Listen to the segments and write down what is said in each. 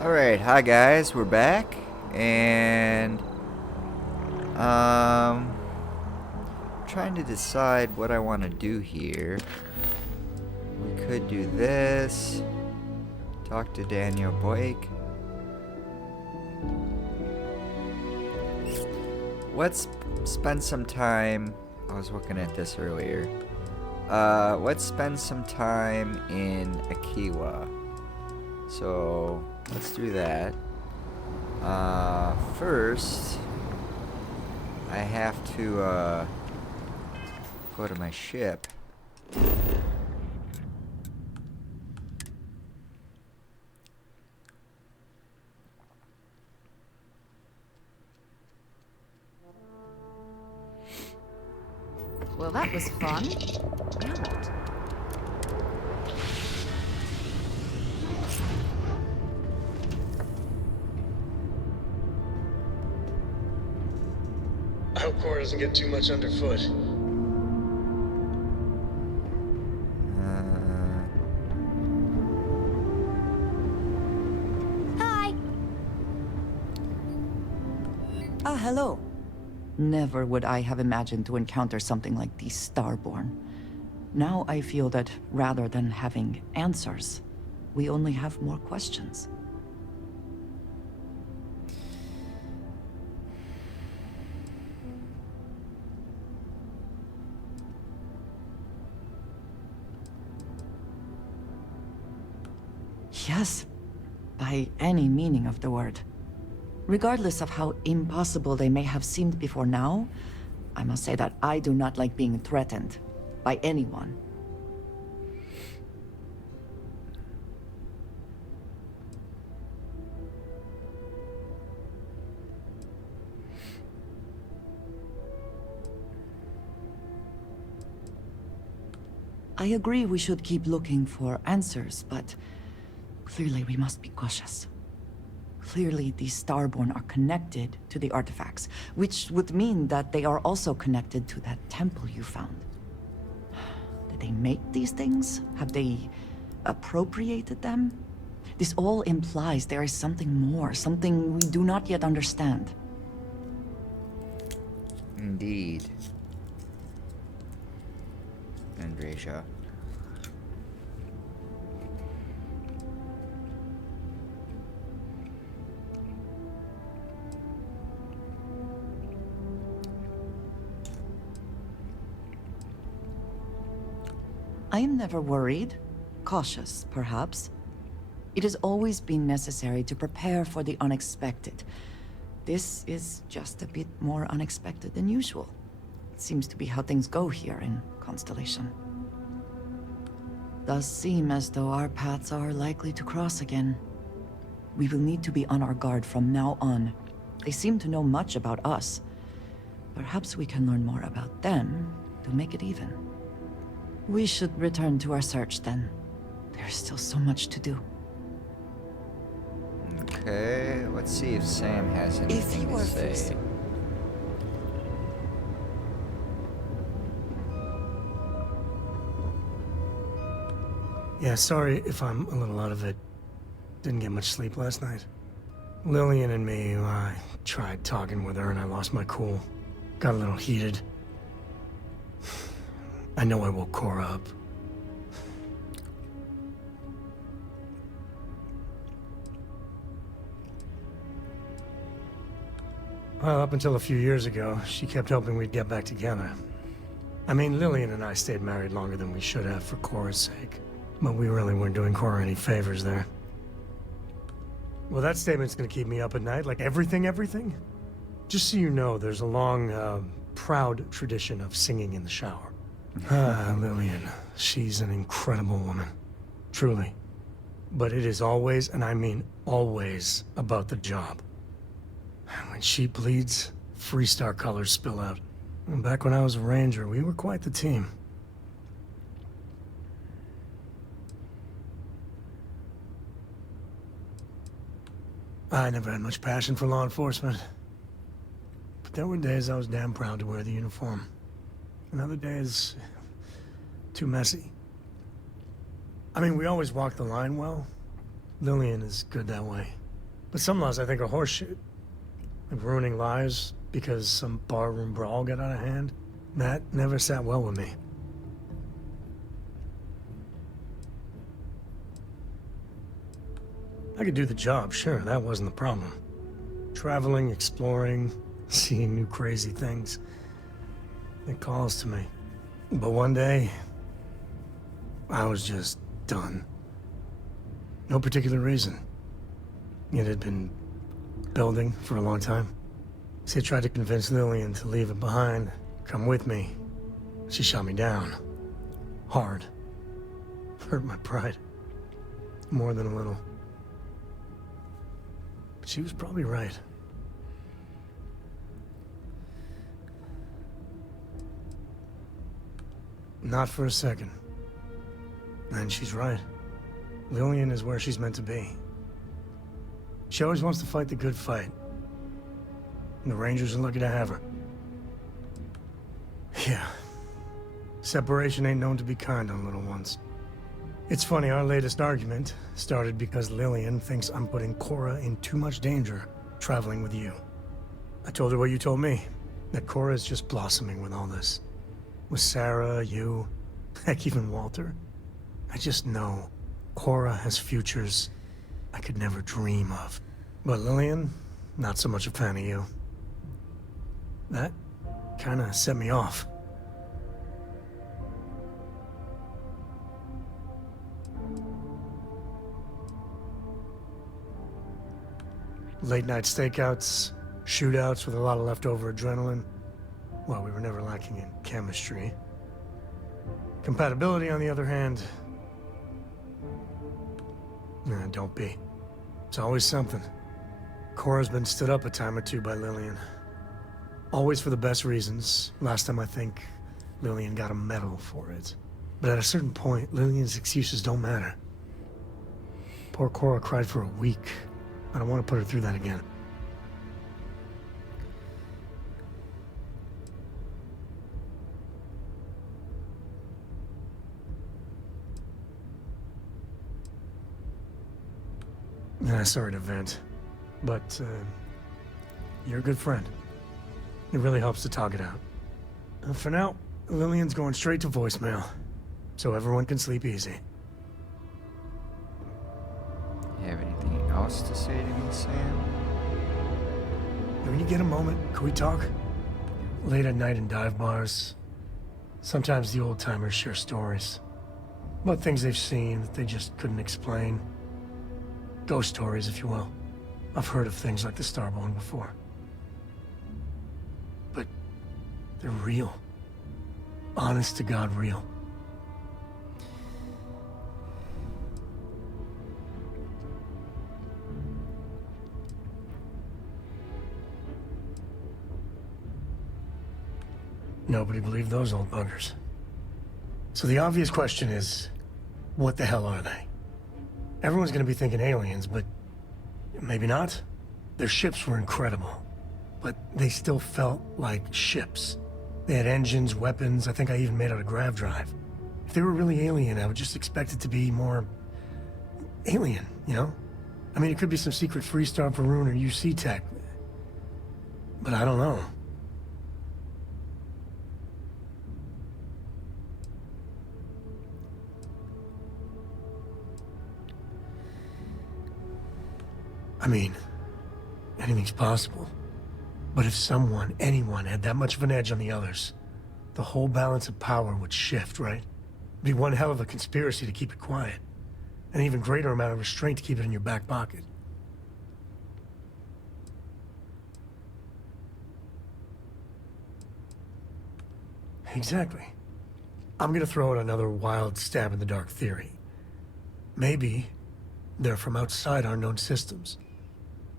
Alright, hi guys, we're back, and trying to decide what I want to do here. We could do this, talk to Daniel Boyk. Let's spend some time, I was looking at this earlier, let's spend some time in Akiwa. So, let's do that. First, I have to, go to my ship. Well, that was fun. Now what? I hope Cora doesn't get too much underfoot. Hi! Ah, hello. Never would I have imagined to encounter something like the Starborn. Now I feel that rather than having answers, we only have more questions. Yes, by any meaning of the word. Regardless of how impossible they may have seemed before now, I must say that I do not like being threatened by anyone. I agree we should keep looking for answers, but clearly we must be cautious. Clearly, these Starborn are connected to the artifacts, which would mean that they are also connected to that temple you found. Did they make these things? Have they appropriated them? This all implies there is something more, something we do not yet understand. Indeed. Andreja. I am never worried. Cautious, perhaps. It has always been necessary to prepare for the unexpected. This is just a bit more unexpected than usual. It seems to be how things go here in Constellation. Does seem as though our paths are likely to cross again. We will need to be on our guard from now on. They seem to know much about us. Perhaps we can learn more about them to make it even. We should return to our search then. There's still so much to do. Okay, let's see if Sam has anything to say. Yeah, sorry if I'm a little out of it. Didn't get much sleep last night. Lillian and me, I tried talking with her and I lost my cool. Got a little heated. I know I woke Cora up. Well, up until a few years ago, she kept hoping we'd get back together. I mean, Lillian and I stayed married longer than we should have for Cora's sake. But we really weren't doing Cora any favors there. Well, that statement's gonna keep me up at night, like everything. Just so you know, there's a long, proud tradition of singing in the shower. Lillian. She's an incredible woman. Truly. But it is always, and I mean always, about the job. When she bleeds, Freestar colors spill out. And back when I was a ranger, we were quite the team. I never had much passion for law enforcement. But there were days I was damn proud to wear the uniform. And other days, too messy. I mean, we always walk the line well. Lillian is good that way. But some laws I think are horseshit. Like ruining lives because some barroom brawl got out of hand. That never sat well with me. I could do the job, sure, that wasn't the problem. Traveling, exploring, seeing new crazy things. It calls to me. But one day, I was just done. No particular reason. It had been building for a long time. See, I tried to convince Lillian to leave it behind, come with me. She shot me down. Hard. Hurt my pride. More than a little. But she was probably right. Not for a second. And she's right. Lillian is where she's meant to be. She always wants to fight the good fight. And the Rangers are lucky to have her. Yeah. Separation ain't known to be kind on little ones. It's funny, our latest argument started because Lillian thinks I'm putting Cora in too much danger traveling with you. I told her what you told me, that Cora is just blossoming with all this. With Sarah, you, heck, even Walter. I just know Cora has futures I could never dream of. But Lillian, not so much a fan of you. That kinda set me off. Late night stakeouts, shootouts with a lot of leftover adrenaline. Well, we were never lacking in chemistry. Compatibility, on the other hand, nah, don't be. It's always something. Cora's been stood up a time or two by Lillian. Always for the best reasons. Last time I think Lillian got a medal for it. But at a certain point, Lillian's excuses don't matter. Poor Cora cried for a week. I don't want to put her through that again. Yeah, sorry to vent, but you're a good friend. It really helps to talk it out. For now, Lillian's going straight to voicemail, so everyone can sleep easy. You have anything else to say to me, Sam? When you get a moment, can we talk? Late at night in dive bars, sometimes the old-timers share stories about things they've seen that they just couldn't explain. Ghost stories, if you will. I've heard of things like the Starborn before. But they're real. Honest to God, real. Nobody believed those old buggers. So the obvious question is, what the hell are they? Everyone's gonna be thinking aliens, but maybe not. Their ships were incredible, but they still felt like ships. They had engines, weapons, I think I even made out a grav drive. If they were really alien, I would just expect it to be more alien, you know? I mean, it could be some secret Freestar Varun or UC tech, but I don't know. I mean, anything's possible. But if someone, anyone, had that much of an edge on the others, the whole balance of power would shift, right? It'd be one hell of a conspiracy to keep it quiet. An even greater amount of restraint to keep it in your back pocket. Exactly. I'm gonna throw out another wild stab-in-the-dark theory. Maybe they're from outside our known systems.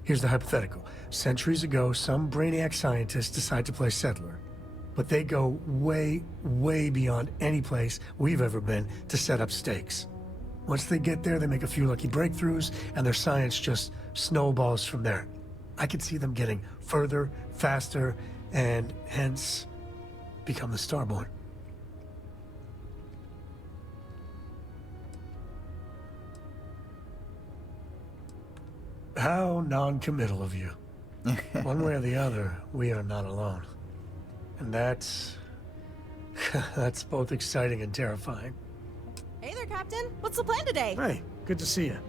Here's the hypothetical. Centuries ago, some brainiac scientists decide to play settler. But they go way, way beyond any place we've ever been to set up stakes. Once they get there, they make a few lucky breakthroughs, and their science just snowballs from there. I could see them getting further, faster, and hence become the Starborn. How non-committal of you. One way or the other, we are not alone. And that's... that's both exciting and terrifying. Hey there, Captain. What's the plan today? Hey, good to see you.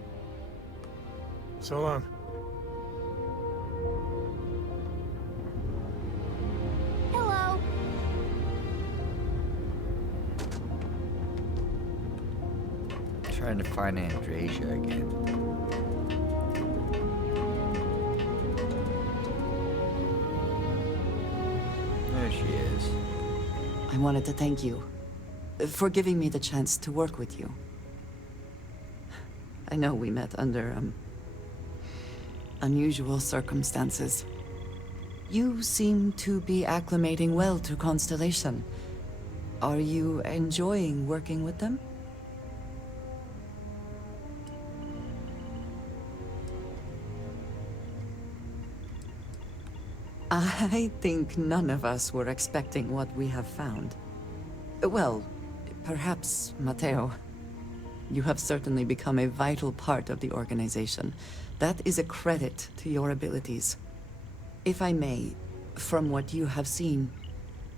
So long. Hello. Trying to find Andresia again. There she is. I wanted to thank you for giving me the chance to work with you. I know we met under, unusual circumstances. You seem to be acclimating well to Constellation. Are you enjoying working with them? I think none of us were expecting what we have found. Well, perhaps Mateo. You have certainly become a vital part of the organization. That is a credit to your abilities. If I may, from what you have seen,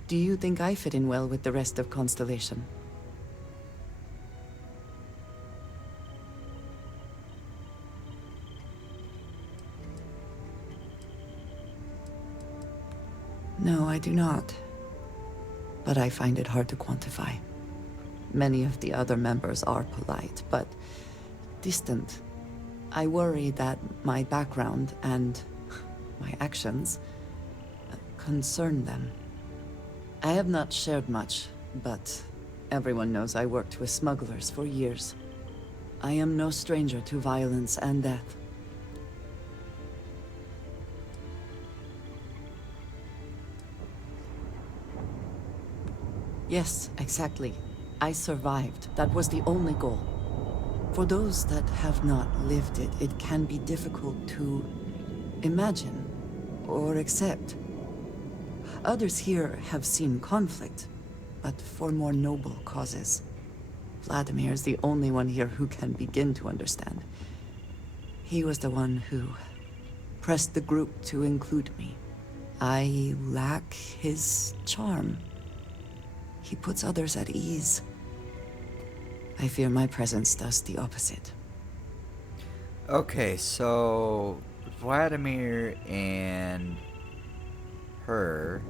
do you think I fit in well with the rest of Constellation? No, I do not. But I find it hard to quantify. Many of the other members are polite, but distant. I worry that my background and my actions concern them. I have not shared much, but everyone knows I worked with smugglers for years. I am no stranger to violence and death. Yes, exactly. I survived. That was the only goal. For those that have not lived it, it can be difficult to imagine or accept. Others here have seen conflict, but for more noble causes. Vladimir is the only one here who can begin to understand. He was the one who pressed the group to include me. I lack his charm. He puts others at ease. I fear my presence does the opposite. Okay, so Vladimir and her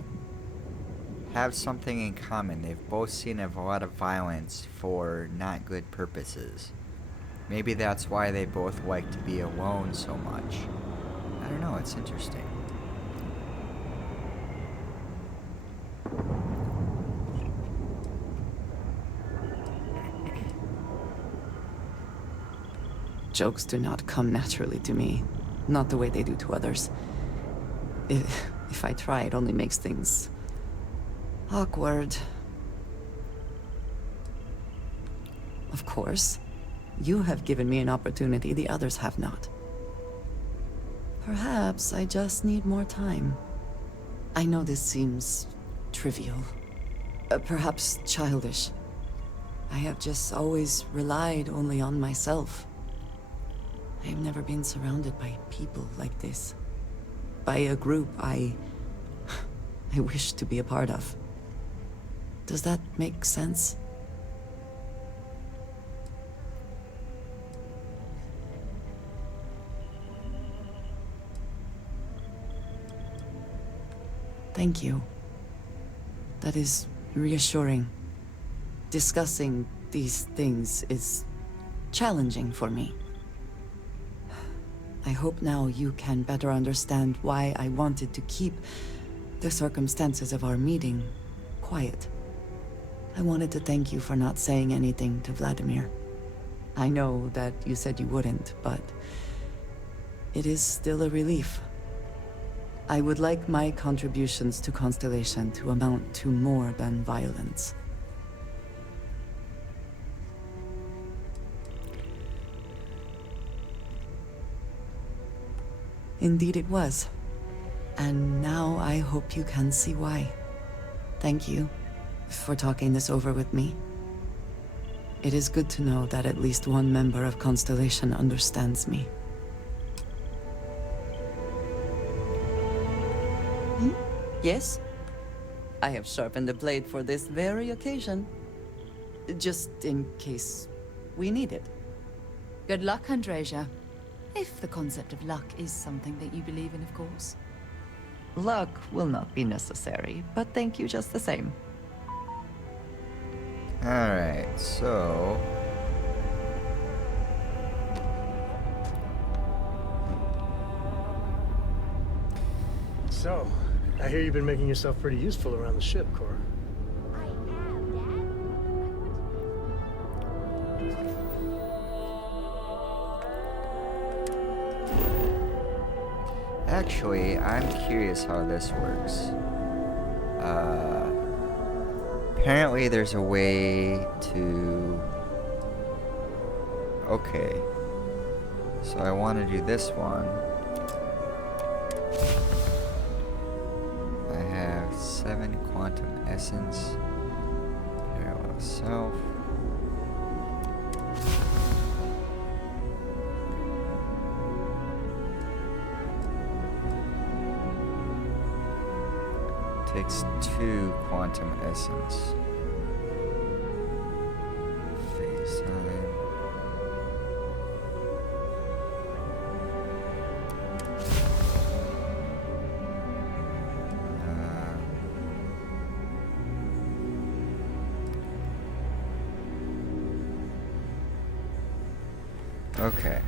have something in common. They've both seen a lot of violence for not good purposes. Maybe that's why they both like to be alone so much. I don't know, it's interesting. Jokes do not come naturally to me. Not the way they do to others. If I try, it only makes things awkward. Of course, you have given me an opportunity the others have not. Perhaps I just need more time. I know this seems trivial, perhaps childish. I have just always relied only on myself. I have never been surrounded by people like this. By a group I wish to be a part of. Does that make sense? Thank you. That is reassuring. Discussing these things is challenging for me. I hope now you can better understand why I wanted to keep the circumstances of our meeting quiet. I wanted to thank you for not saying anything to Vladimir. I know that you said you wouldn't, but it is still a relief. I would like my contributions to Constellation to amount to more than violence. Indeed it was. And now I hope you can see why. Thank you for talking this over with me. It is good to know that at least one member of Constellation understands me. Yes? I have sharpened the blade for this very occasion. Just in case we need it. Good luck, Andreja. If the concept of luck is something that you believe in, of course. Luck will not be necessary, but thank you just the same. Alright, so... So, I hear you've been making yourself pretty useful around the ship, Cora. I am, Actually, I'm curious how this works. Apparently there's a way to... Okay. So I want to do this one. I have 7 quantum essence. Parallel self. Takes 2 quantum essence. Phase time. Okay.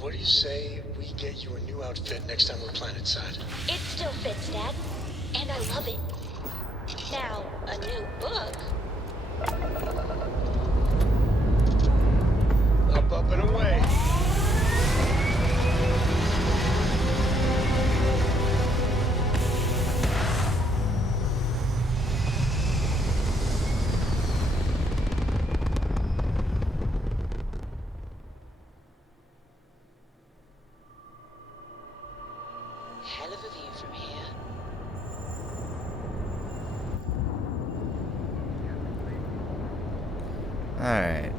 What do you say we get you a new outfit next time we're planetside? It still fits, Dad. And I love it. Now, a new book. Up and away. Hell of a view from here. Alright.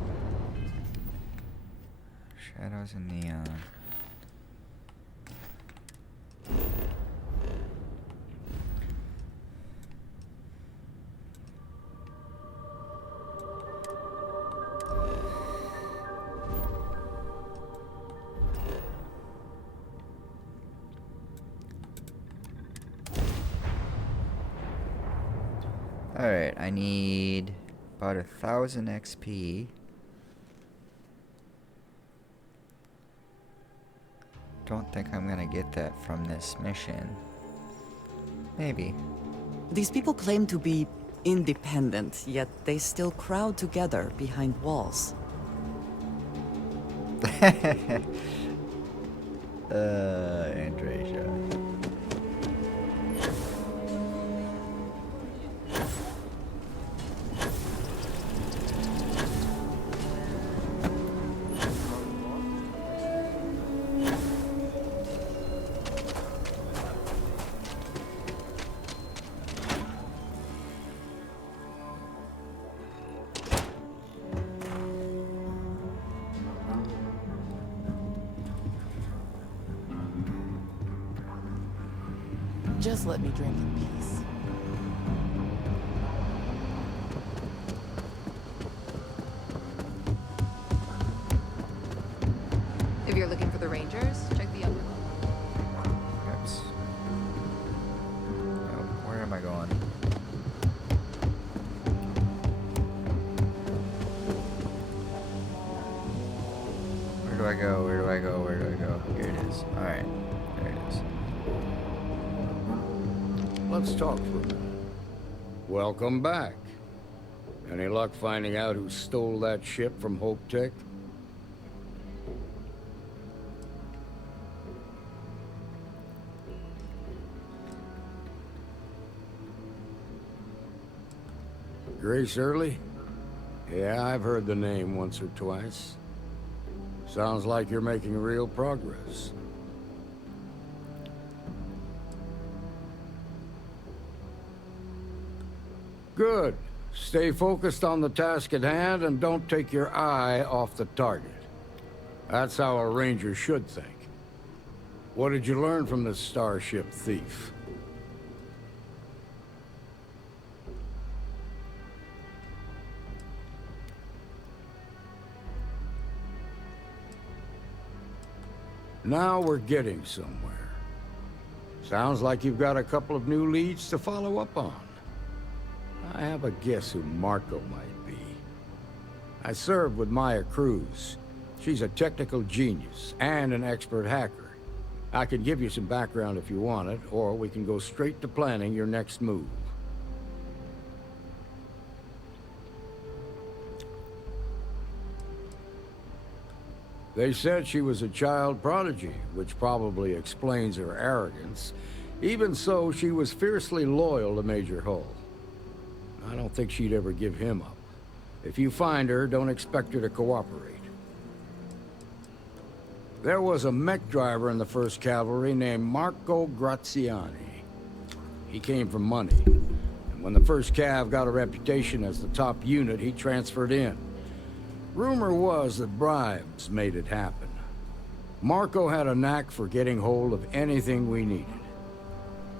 Shadows and neon. Alright, I need about 1,000 XP. Don't think I'm gonna get that from this mission. Maybe. These people claim to be independent, yet they still crowd together behind walls. Andreja. Just let me drink in peace. If you're looking for the Rangers, check the upper level. Oops. Oh, where am I going? Where do I go? Where do I go? Where do I go? Here it is. Alright. There it is. Let's talk for a minute. Welcome back. Any luck finding out who stole that ship from Hope Tech? Grace Early? Yeah, I've heard the name once or twice. Sounds like you're making real progress. Good. Stay focused on the task at hand and don't take your eye off the target. That's how a Ranger should think. What did you learn from this starship thief? Now we're getting somewhere. Sounds like you've got a couple of new leads to follow up on. I have a guess who Marco might be. I served with Maya Cruz. She's a technical genius and an expert hacker. I can give you some background if you want it, or we can go straight to planning your next move. They said she was a child prodigy, which probably explains her arrogance. Even so, she was fiercely loyal to Major Hull. I don't think she'd ever give him up. If you find her, don't expect her to cooperate. There was a mech driver in the 1st Cavalry named Marco Graziani. He came from money, and when the 1st Cav got a reputation as the top unit, he transferred in. Rumor was that bribes made it happen. Marco had a knack for getting hold of anything we needed.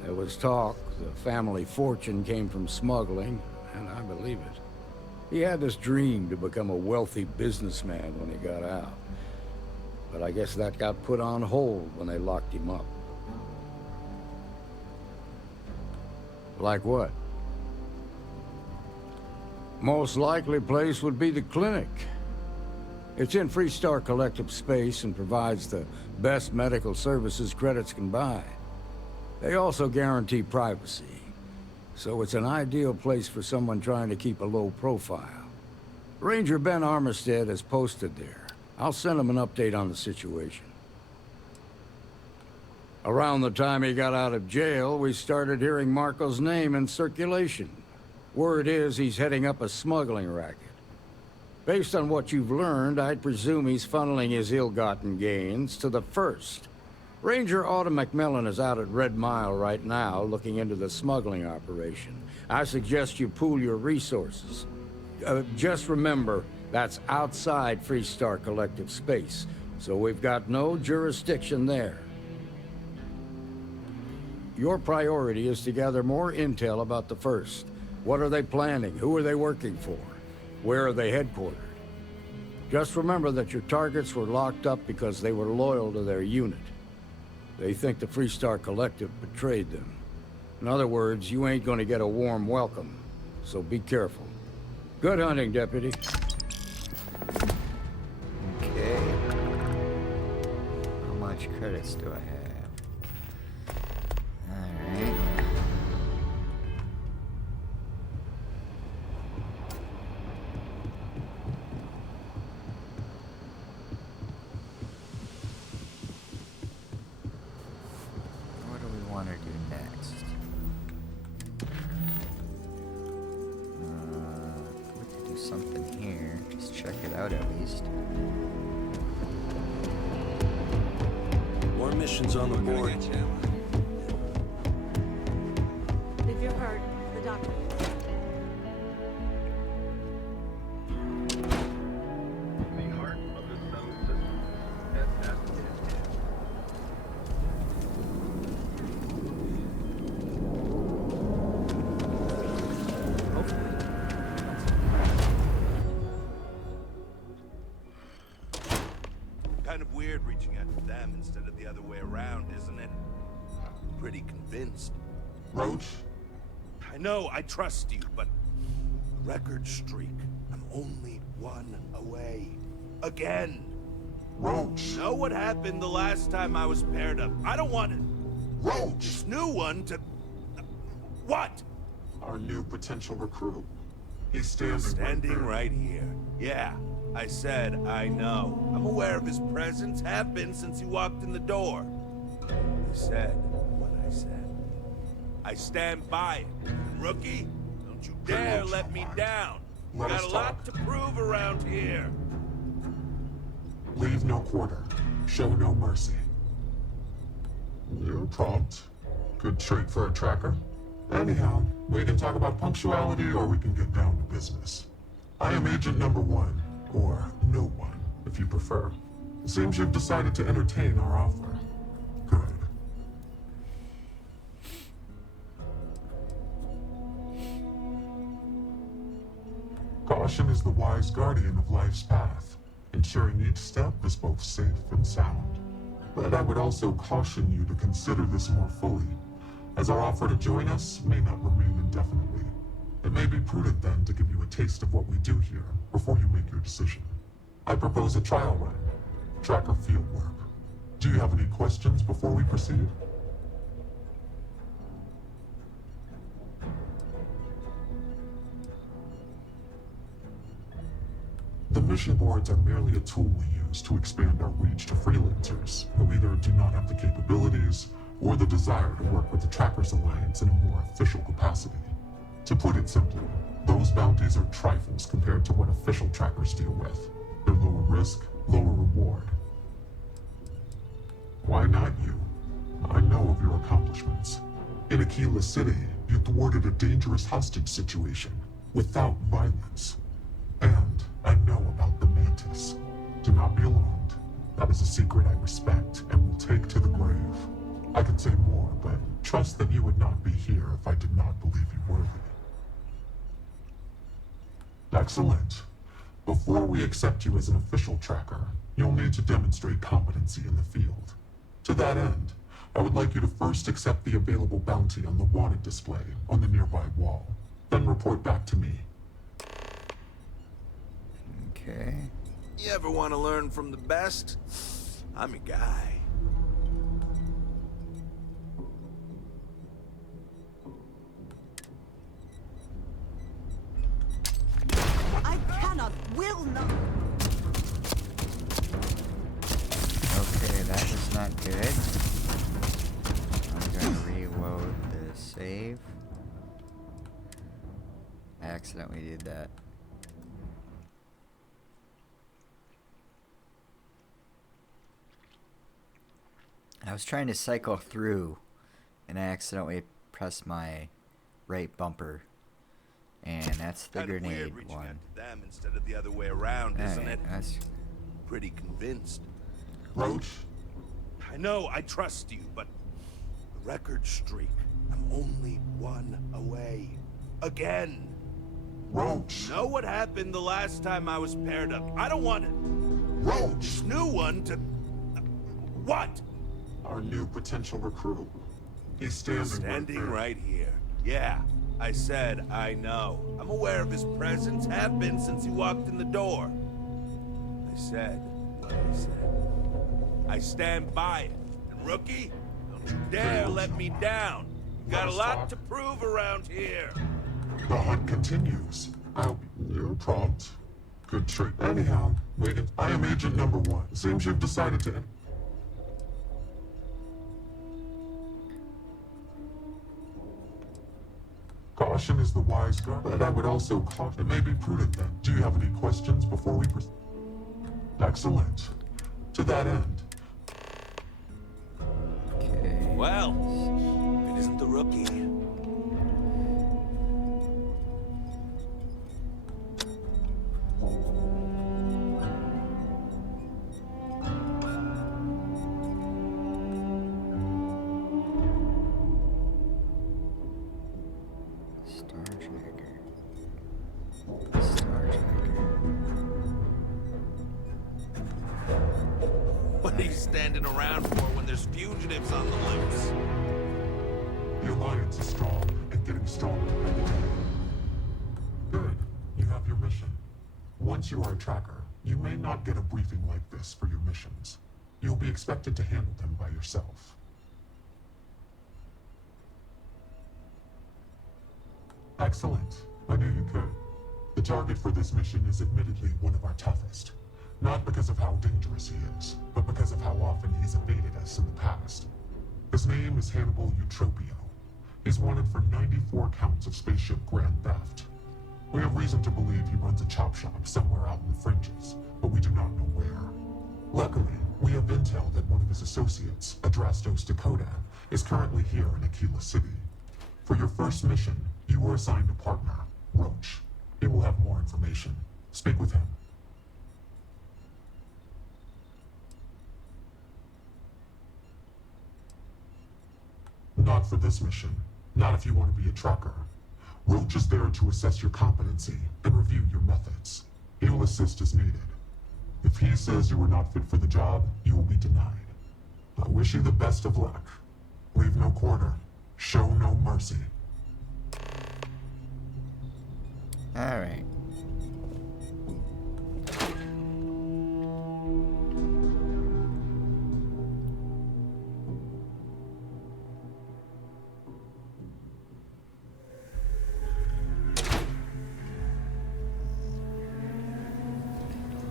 There was talk the family fortune came from smuggling, and I believe it. He had this dream to become a wealthy businessman when he got out. But I guess that got put on hold when they locked him up. Like what? Most likely place would be the clinic. It's in Freestar Collective space and provides the best medical services credits can buy. They also guarantee privacy, so it's an ideal place for someone trying to keep a low profile. Ranger Ben Armistead is posted there. I'll send him an update on the situation. Around the time he got out of jail, we started hearing Marco's name in circulation. Word is he's heading up a smuggling racket. Based on what you've learned, I'd presume he's funneling his ill-gotten gains to the 1st. Ranger Autumn McMillan is out at Red Mile right now, looking into the smuggling operation. I suggest you pool your resources. Just remember, that's outside Freestar Collective space, so we've got no jurisdiction there. Your priority is to gather more intel about the 1st. What are they planning? Who are they working for? Where are they headquartered? Just remember that your targets were locked up because they were loyal to their unit. They think the Freestar Collective betrayed them. In other words, you ain't gonna get a warm welcome, so be careful. Good hunting, Deputy. Okay. How much credits do I have? Alright. What do we want to do next? We could do something here. Just check it out at least. More missions on the board. If you're hurt, the doctor. The heart of the sun system. Kind of weird reaching out to them instead of the other way around, isn't it? Pretty convinced. Roach? I know, I trust you, but record streak. I'm only one away. Again. Roach! Know what happened the last time I was paired up? I don't want it. Roach! This new one to... What? Our new potential recruit. He's standing Standing right here. Yeah, I said I know. I'm aware of his presence, have been since he walked in the door. I said what I said. I stand by it. Rookie, don't you dare let me down. Let Got us a lot to talk. prove around here. Leave no quarter. Show no mercy. You're prompt. Good trait for a tracker. Anyhow, we can talk about punctuality or we can get down to business. I am Agent Number 1, or No One, if you prefer. Seems you've decided to entertain our offer. Good. Caution is the wise guardian of life's path, ensuring each step is both safe and sound. But I would also caution you to consider this more fully, as our offer to join us may not remain indefinitely. It may be prudent then to give you a taste of what we do here before you make your decision. I propose a trial run. Tracker field work. Do you have any questions before we proceed? The mission boards are merely a tool we use to expand our reach to freelancers who either do not have the capabilities or the desire to work with the Trackers Alliance in a more official capacity. To put it simply, those bounties are trifles compared to what official trackers deal with. They're lower risk, lower reward. Why not you? I know of your accomplishments. In Aquila City, you thwarted a dangerous hostage situation without violence. And I know about the Mantis. Do not be alarmed. That is a secret I respect and will take to the grave. I could say more, but trust that you would not be here if I did not believe you worthy. Excellent. Before we accept you as an official tracker, you'll need to demonstrate competency in the field. To that end, I would like you to first accept the available bounty on the wanted display on the nearby wall. Then report back to me. Okay. You ever want to learn from the best? I'm your guy. I cannot, will not. Okay, that is not good. I'm gonna reload the save. I accidentally did that. I was trying to cycle through, and I accidentally pressed my right bumper. And that's the Kind of grenade weird reaching one. out to them instead of the other way around, isn't Alright, it? that's Pretty convinced. Roach? I know, I trust you, but the record streak. I'm only one away. Again. Roach! Know what happened the last time I was paired up? I don't want Roach! this new one to... What? Our new potential recruit. He's Standing there. right here. Yeah, I said I know. I'm aware of his presence, have been since he walked in the door. I said what I said. I stand by it. And rookie, don't you dare let me down. You got a lot to prove around here. The hunt continues. You're prompt. Good trick. Anyhow, wait. I am agent number 1. Seems you've decided to... Caution is the wise guard, but I would also caution. It may be prudent then. Do you have any questions before we proceed? Excellent. To that end. okay. Well, if it isn't the rookie. What are you standing around for when there's fugitives on the loose? The Alliance is strong and getting stronger. Good. You have your mission. Once you are a tracker, you may not get a briefing like this for your missions. You'll be expected to handle them by yourself. Excellent. I knew you could. The target for this mission is admittedly one of our toughest. Not because of how dangerous he is, but because of how often he's evaded us in the past. His name is Hannibal Eutropio. He's wanted for 94 counts of spaceship grand theft. We have reason to believe he runs a chop shop somewhere out in the fringes, but we do not know where. Luckily, we have intel that one of his associates, Adrastos Dakota, is currently here in Aquila City. For your first mission, you were assigned a partner, Roach. He will have more information. Speak with him. Not for this mission. Not if you want to be a tracker. Roach is there to assess your competency and review your methods. He will assist as needed. If he says you are not fit for the job, you will be denied. I wish you the best of luck. Leave no quarter. Show no mercy. Alright.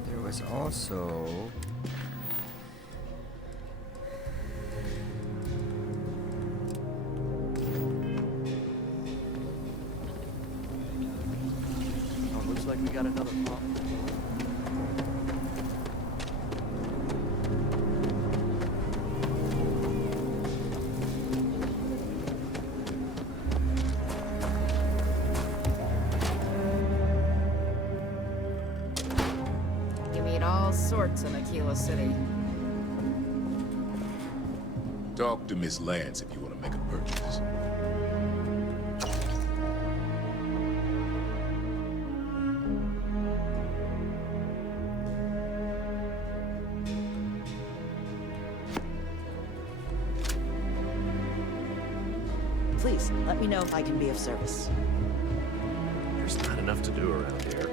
There was also... Looks like we got another problem. You meet all sorts in Aquila City. Talk to Miss Lance if you want to make a purchase. Please, let me know if I can be of service. There's not enough to do around here.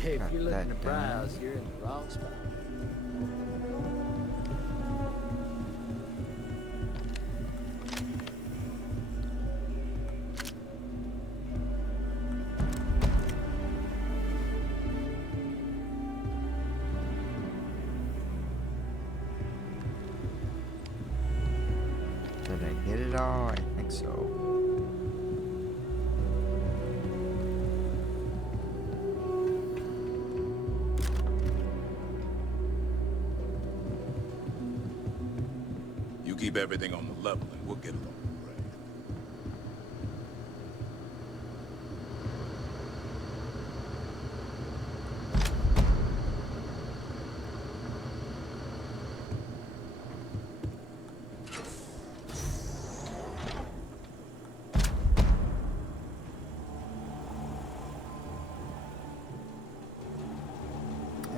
Hey, if you're looking to browse, you're in the wrong spot. Did I hit it all? I think so. You keep everything on the level and we'll get along.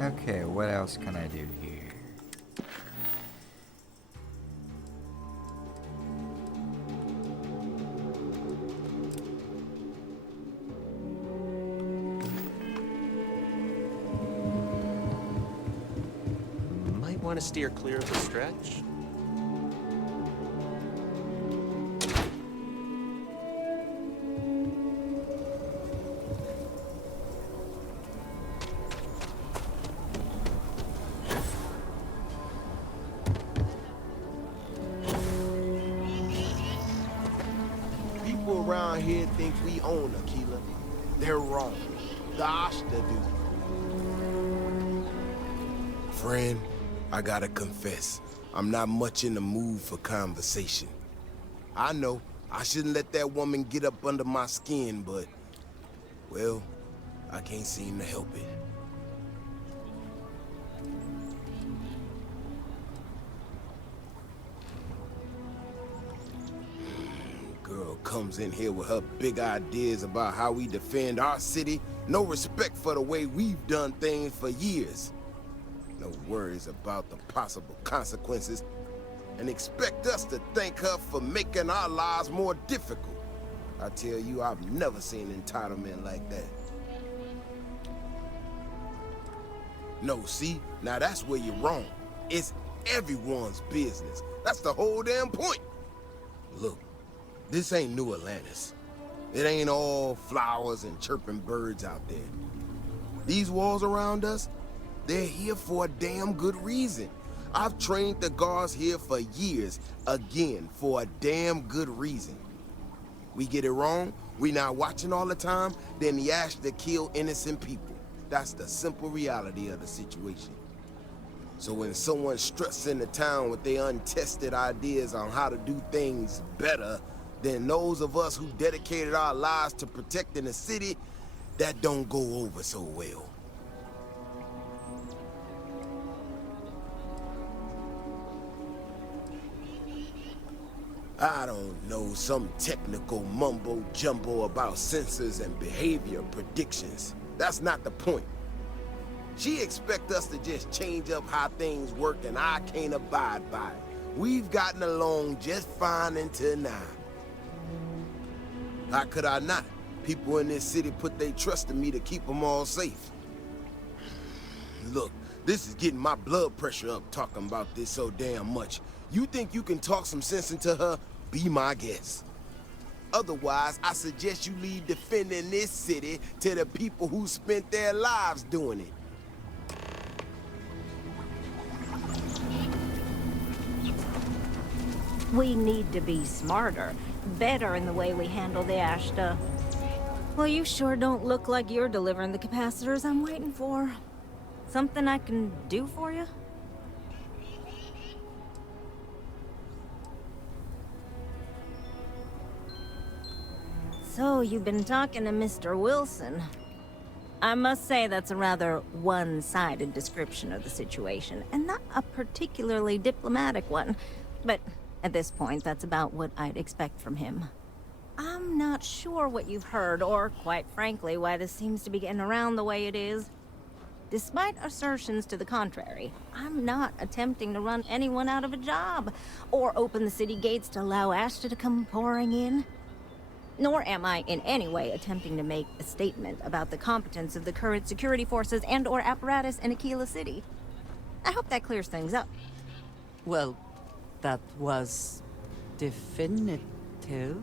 Okay, what else can I do here? Might want to steer clear of the stretch. around here think we own Aquila. They're wrong. The Ashta do. Friend, I gotta confess, I'm not much in the mood for conversation. I know, I shouldn't let that woman get up under my skin, but, well, I can't seem to help it. Girl comes in here with her big ideas about how we defend our city. No respect for the way we've done things for years. No worries about the possible consequences. And expect us to thank her for making our lives more difficult. I tell you, I've never seen entitlement like that. No, see? Now that's where you're wrong. It's everyone's business. That's the whole damn point. Look. This ain't New Atlantis. It ain't all flowers and chirping birds out there. These walls around us, they're here for a damn good reason. I've trained the guards here for years, again, for a damn good reason. We get it wrong, we not watching all the time, then the Ashta kill innocent people. That's the simple reality of the situation. So when someone struts into town with their untested ideas on how to do things better, then those of us who dedicated our lives to protecting the city, that don't go over so well. I don't know, some technical mumbo-jumbo about sensors and behavior predictions. That's not the point. She expects us to just change up how things work and I can't abide by it. We've gotten along just fine until now. How could I not? People in this city put their trust in me to keep them all safe. Look, this is getting my blood pressure up talking about this so damn much. You think you can talk some sense into her? Be my guest. Otherwise, I suggest you leave defending this city to the people who spent their lives doing it. We need to be smarter, better in the way we handle the Ashta. Well, you sure don't look like you're delivering the capacitors I'm waiting for. Something I can do for you? So, you've been talking to Mr. Wilson. I must say that's a rather one-sided description of the situation, and not a particularly diplomatic one. But at this point, that's about what I'd expect from him. I'm not sure what you've heard, or quite frankly, why this seems to be getting around the way it is. Despite assertions to the contrary, I'm not attempting to run anyone out of a job, or open the city gates to allow Ashta to come pouring in. Nor am I in any way attempting to make a statement about the competence of the current security forces and/or apparatus in Aquila City. I hope that clears things up. Well, that was definitive.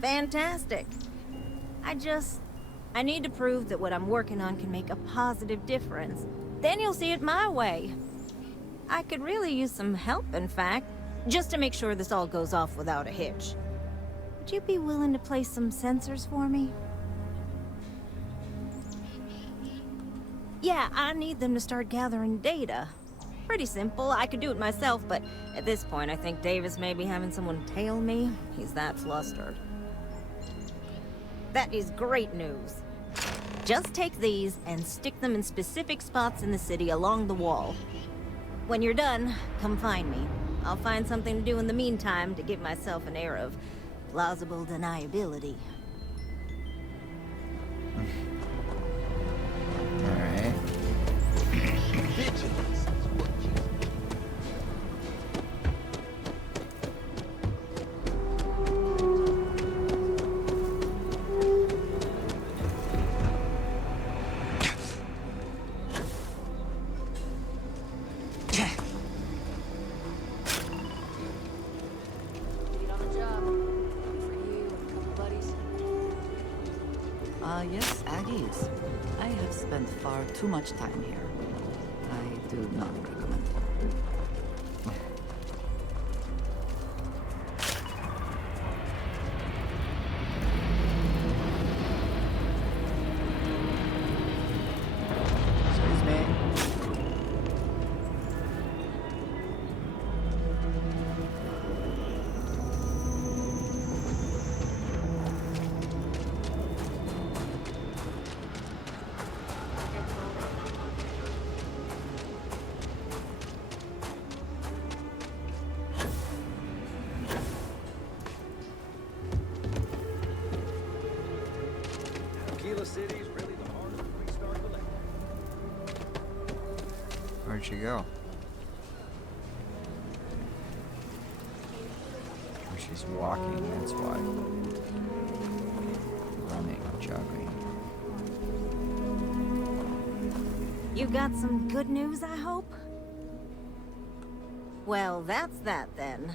Fantastic. I need to prove that what I'm working on can make a positive difference. Then you'll see it my way. I could really use some help, in fact, just to make sure this all goes off without a hitch. Would you be willing to place some sensors for me? Yeah, I need them to start gathering data. Pretty simple. I could do it myself, but at this point, I think Davis may be having someone tail me. He's that flustered. That is great news. Just take these and stick them in specific spots in the city along the wall. When you're done, come find me. I'll find something to do in the meantime to give myself an air of plausible deniability. Alright. Yes, Aggies. I have spent far too much time here. I do not recommend it. Where'd she go? Oh, she's walking, that's why. Running, jogging. You got some good news, I hope? Well, that's that then.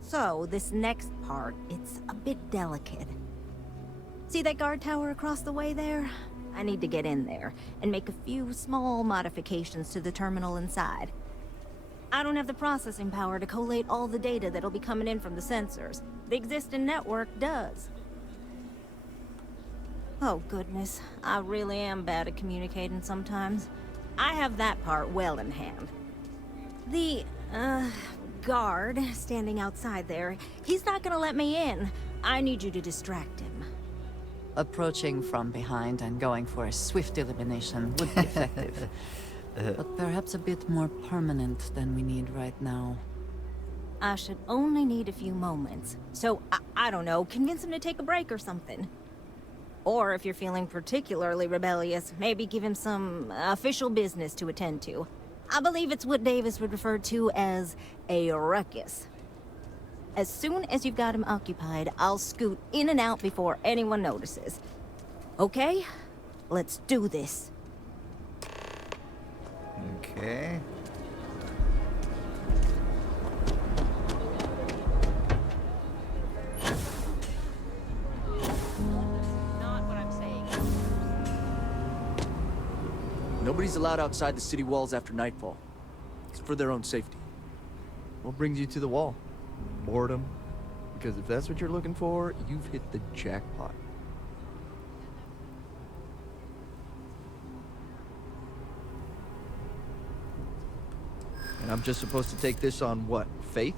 So, this next part, it's a bit delicate. See that guard tower across the way there? I need to get in there and make a few small modifications to the terminal inside. I don't have the processing power to collate all the data that'll be coming in from the sensors. The existing network does. Oh goodness, I really am bad at communicating sometimes. I have that part well in hand. The, guard standing outside there, he's not gonna let me in. I need you to distract him. Approaching from behind and going for a swift elimination would be effective. But perhaps a bit more permanent than we need right now. I should only need a few moments. So, I don't know, convince him to take a break or something. Or if you're feeling particularly rebellious, maybe give him some official business to attend to. I believe it's what Davis would refer to as a ruckus. As soon as you've got him occupied, I'll scoot in and out before anyone notices. Okay? Let's do this. Okay. Not what I'm saying. Nobody's allowed outside the city walls after nightfall. It's for their own safety. What brings you to the wall? Boredom? Because if that's what you're looking for, you've hit the jackpot. And I'm just supposed to take this on what? Faith?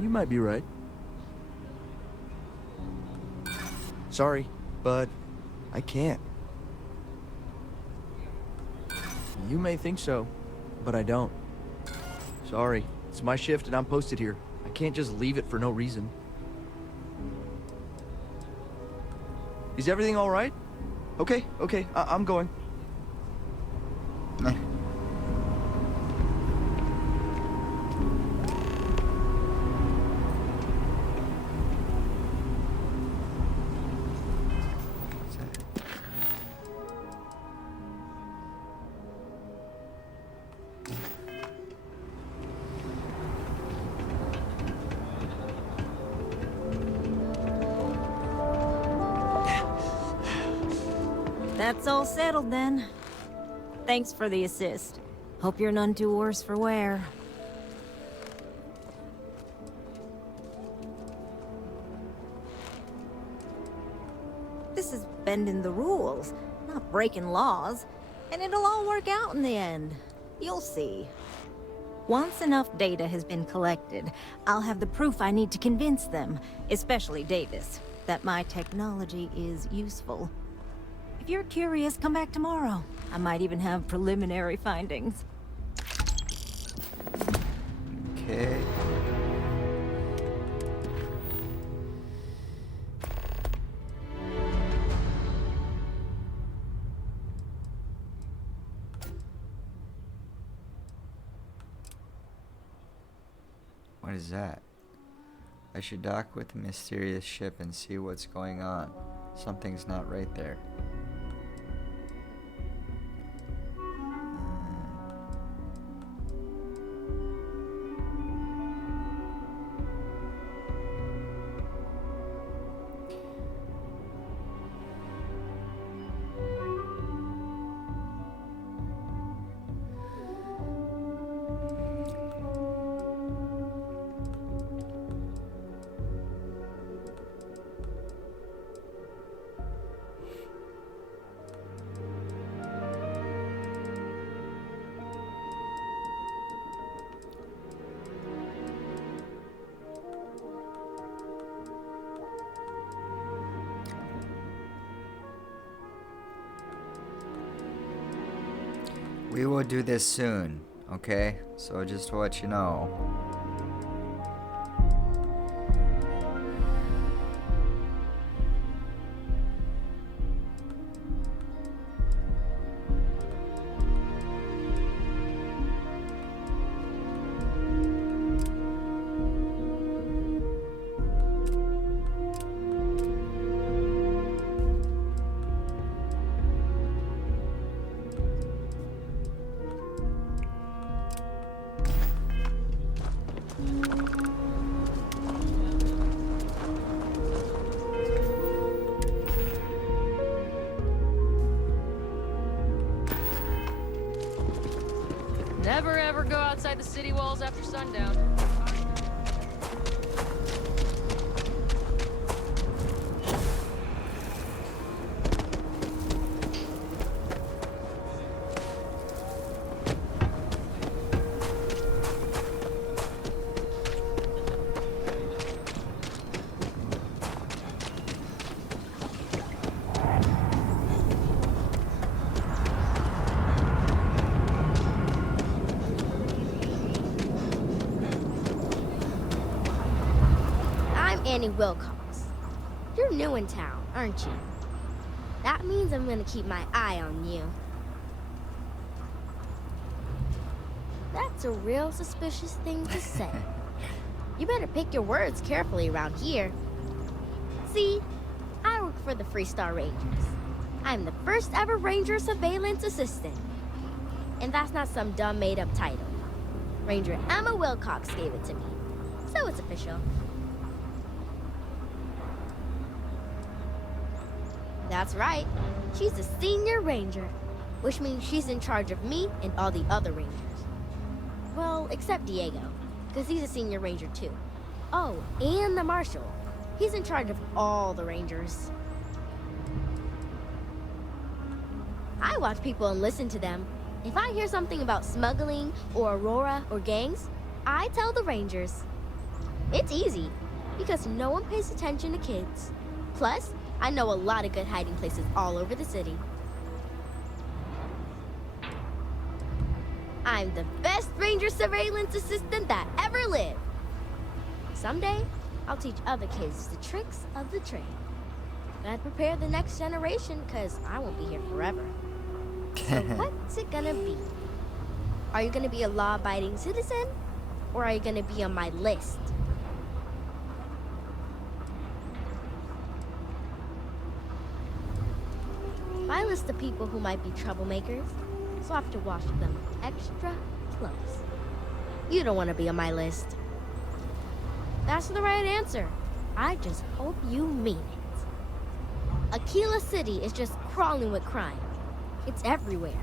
You might be right. Sorry, but I can't. You may think so, but I don't. Sorry, it's my shift and I'm posted here. I can't just leave it for no reason. Is everything all right? Okay, I'm going. That's all settled then. Thanks for the assist. Hope you're none too worse for wear. This is bending the rules, not breaking laws. And it'll all work out in the end. You'll see. Once enough data has been collected, I'll have the proof I need to convince them, especially Davis, that my technology is useful. If you're curious, come back tomorrow. I might even have preliminary findings. Okay. What is that? I should dock with the mysterious ship and see what's going on. Something's not right there. We will do this soon, okay? So just to let you know. Never ever go outside the city walls after sundown. Annie Wilcox. You're new in town, aren't you? That means I'm gonna keep my eye on you. That's a real suspicious thing to say. You better pick your words carefully around here. See, I work for the Freestar Rangers. I'm the first ever Ranger Surveillance Assistant. And that's not some dumb made-up title. Ranger Emma Wilcox gave it to me, so it's official. That's right. She's a senior ranger, which means she's in charge of me and all the other rangers. Well, except Diego, because he's a senior ranger too. Oh, and the marshal. He's in charge of all the rangers. I watch people and listen to them. If I hear something about smuggling or Aurora or gangs, I tell the rangers. It's easy, because no one pays attention to kids. Plus, I know a lot of good hiding places all over the city. I'm the best Ranger Surveillance Assistant that ever lived. Someday, I'll teach other kids the tricks of the trade. Gotta prepare the next generation, because I won't be here forever. So what's it gonna be? Are you gonna be a law-abiding citizen? Or are you gonna be on my list? My list of people who might be troublemakers, so I have to watch them extra close. You don't want to be on my list. That's the right answer. I just hope you mean it. Aquila City is just crawling with crime. It's everywhere.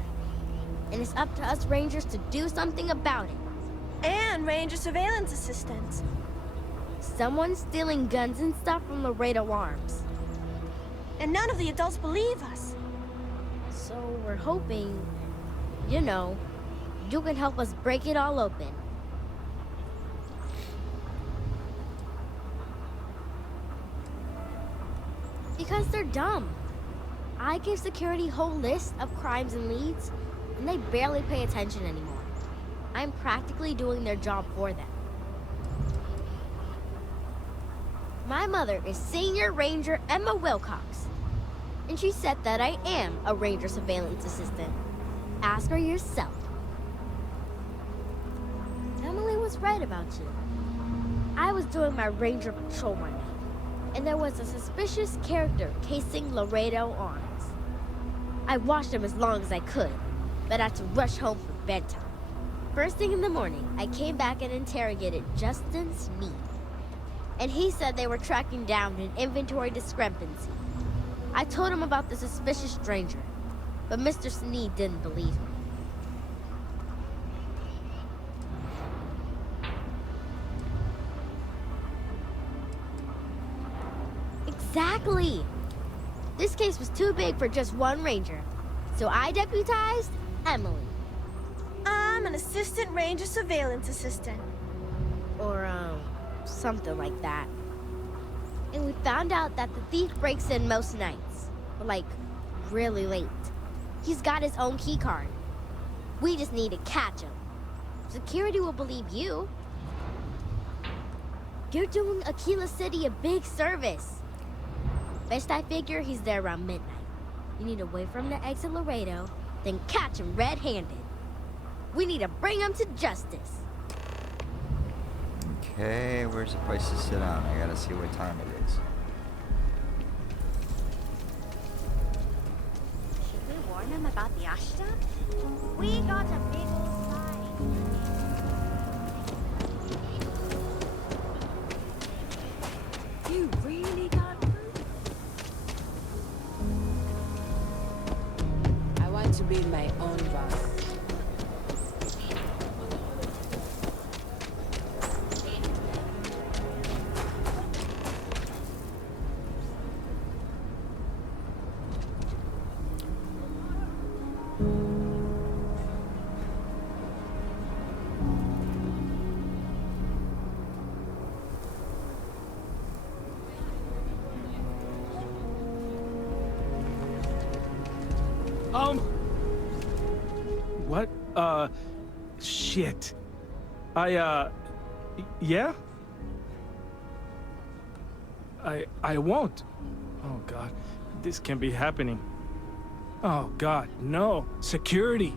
And it's up to us Rangers to do something about it. And Ranger Surveillance Assistants. Someone's stealing guns and stuff from Laredo Arms. And none of the adults believe us. So we're hoping, you know, you can help us break it all open. Because they're dumb. I give security a whole list of crimes and leads, and they barely pay attention anymore. I'm practically doing their job for them. My mother is Senior Ranger Emma Wilcox. And she said that I am a Ranger Surveillance Assistant. Ask her yourself. Emily was right about you. I was doing my Ranger patrol one night, and there was a suspicious character casing Laredo Arms. I watched him as long as I could, but I had to rush home for bedtime. First thing in the morning, I came back and interrogated Justin Sneed. And he said they were tracking down an inventory discrepancy. I told him about the suspicious stranger, but Mr. Sneed didn't believe me. Exactly! This case was too big for just one ranger, so I deputized Emily. I'm an Assistant Ranger Surveillance Assistant. Or, something like that. And we found out that the thief breaks in most nights, but like, really late. He's got his own key card. We just need to catch him. Security will believe you. You're doing Aquila City a big service. Best I figure he's there around midnight. You need to wait for him to exit Laredo, then catch him red-handed. We need to bring him to justice. Okay, where's the place to sit down? I gotta see what time it is. Should we warn him about the Ashta? We got a big old fight. You really got proof? I want to be my own boss. What? Shit. Yeah? I won't. Oh, God. This can't be happening. Oh, God, no. Security.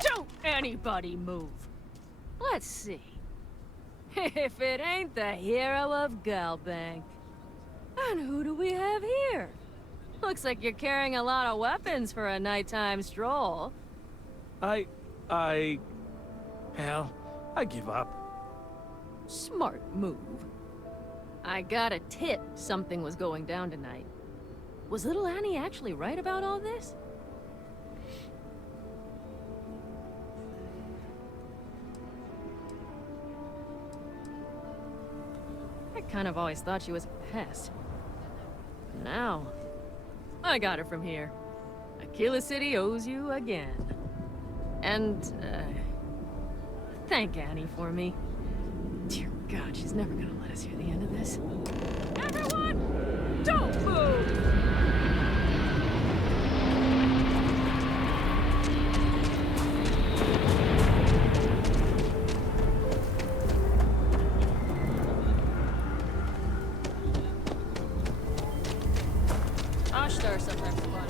Don't anybody move. Let's see. If it ain't the hero of Galbank. And who do we have here? Looks like you're carrying a lot of weapons for a nighttime stroll. Hell, I give up. Smart move. I got a tip something was going down tonight. Was little Annie actually right about all this? I kind of always thought she was a pest. Now, I got her from here. Aquila City owes you again. And, thank Annie for me. Dear God, she's never gonna let us hear the end of this. Everyone, don't move! Ashtar sometimes fun.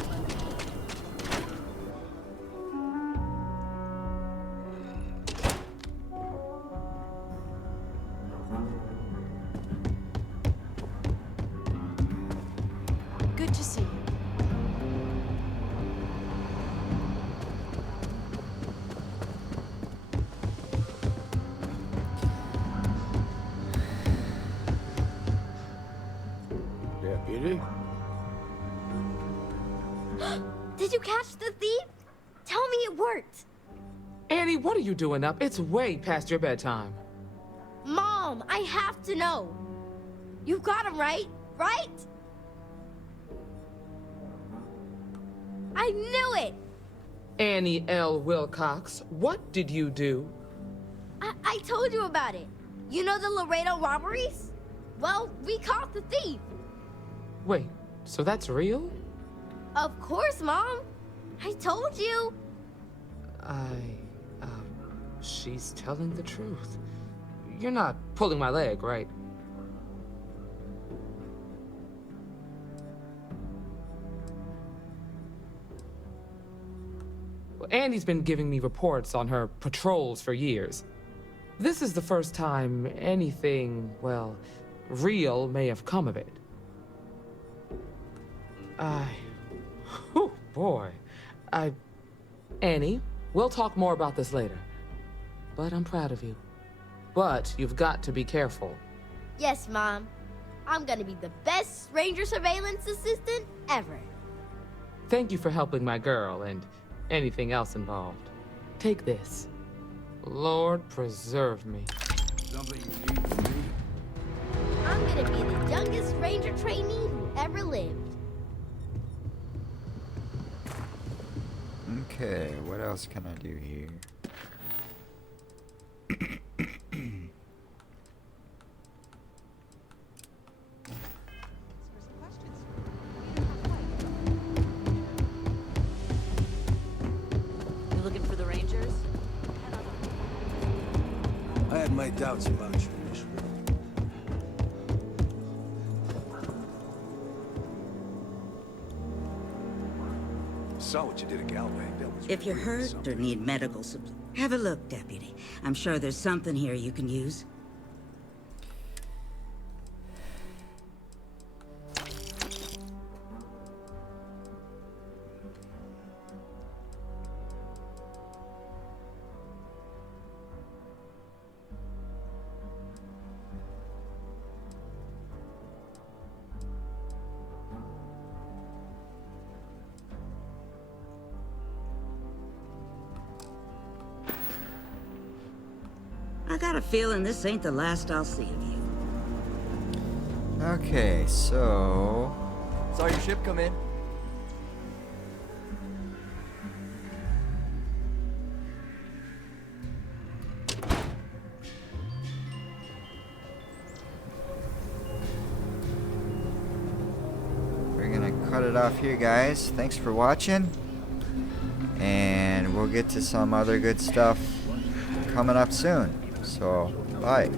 Good to see you. Deputy? Did you catch the thief? Tell me it worked. Annie, what are you doing up? It's way past your bedtime. Mom, I have to know. You got him right? Right? I knew it! Annie L. Wilcox, what did you do? I told you about it. You know the Laredo robberies? Well, we caught the thief. Wait, so that's real? Of course, Mom. I told you. She's telling the truth. You're not pulling my leg, right? Well, Annie's been giving me reports on her patrols for years. This is the first time anything, well, real may have come of it. Oh boy. Annie, we'll talk more about this later. But I'm proud of you. But you've got to be careful. Yes, Mom. I'm gonna be the best Ranger surveillance assistant ever. Thank you for helping my girl and anything else involved. Take this. Lord preserve me. Something you need from me? I'm gonna be the youngest Ranger trainee who ever lived. Okay, what else can I do here? You looking for the Rangers? I had my doubts about you initially. Saw what you did at Galbank. That was If you're really hurt something. or need medical supplies, have a look, Deputy. I'm sure there's something here you can use. I got a feeling this ain't the last I'll see of you. Okay, so... Saw your ship come in. cut it off here, guys. Thanks for watching. And we'll get to some other good stuff coming up soon. So, bye.